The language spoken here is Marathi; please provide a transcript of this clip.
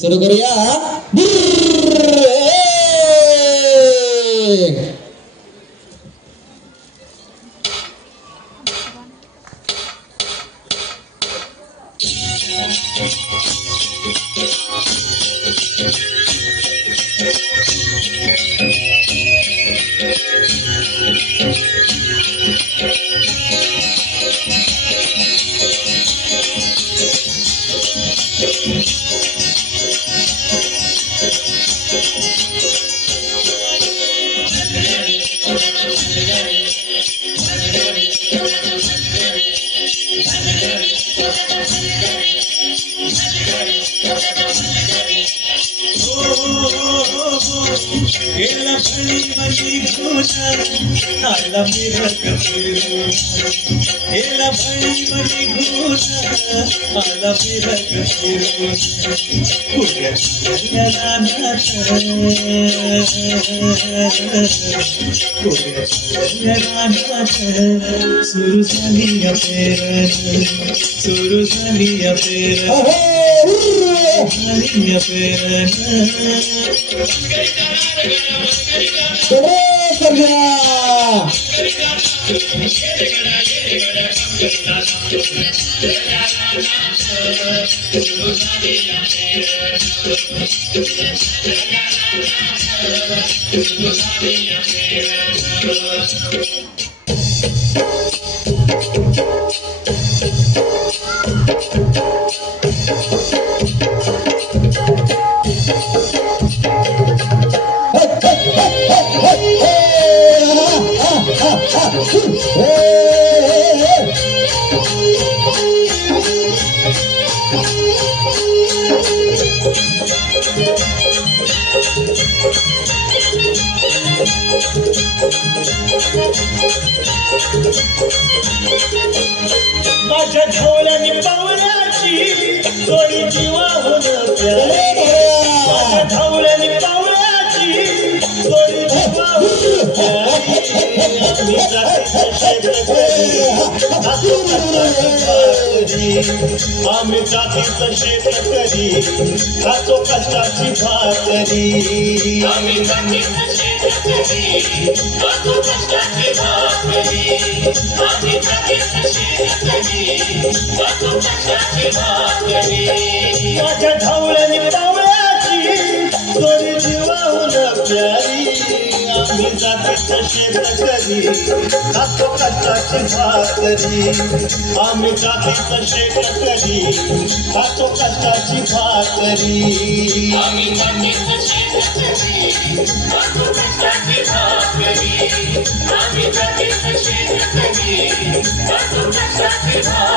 सुरू करूया. Ela bhai bani guna, ala mirak firu. Ela bhai bani guna, ala mirak firu. Kuya chala naat, kuya chala naat. Suru zaliya peran, suru zaliya peran, zaliya peran. माझ्या ढोल्याने पावल्याची थोडी जीवाहून प्यारी. माझ्या ढोल्याने पावल्याची थोडी जीवाहून प्यारी. आम्ही जातीचं शेत करी, खातो कष्टाची भाकरी. आम्ही जातीचं शेत करी, खातो कष्टाची भाकरी. आम्ही जातीचं शेत करी, खातो कष्टाची भाकरी. आम्ही जातीचं शेत करी, खातो कष्टाची भाकरी. माझ्या ढवळ्याने पावळ्याची थोडी जीवाहून प्यारी. आम्ही जातीचं शेत करी, खातो कष्टाची भाकरी. आम्ही जातीचं शेत करी, खातो कष्टाची भाकरी. आम्ही जातीचं शेत करी, खातो कष्टाची भाकरी. आम्ही जातीचं शेत करी, खातो कष्टाची भाकरी.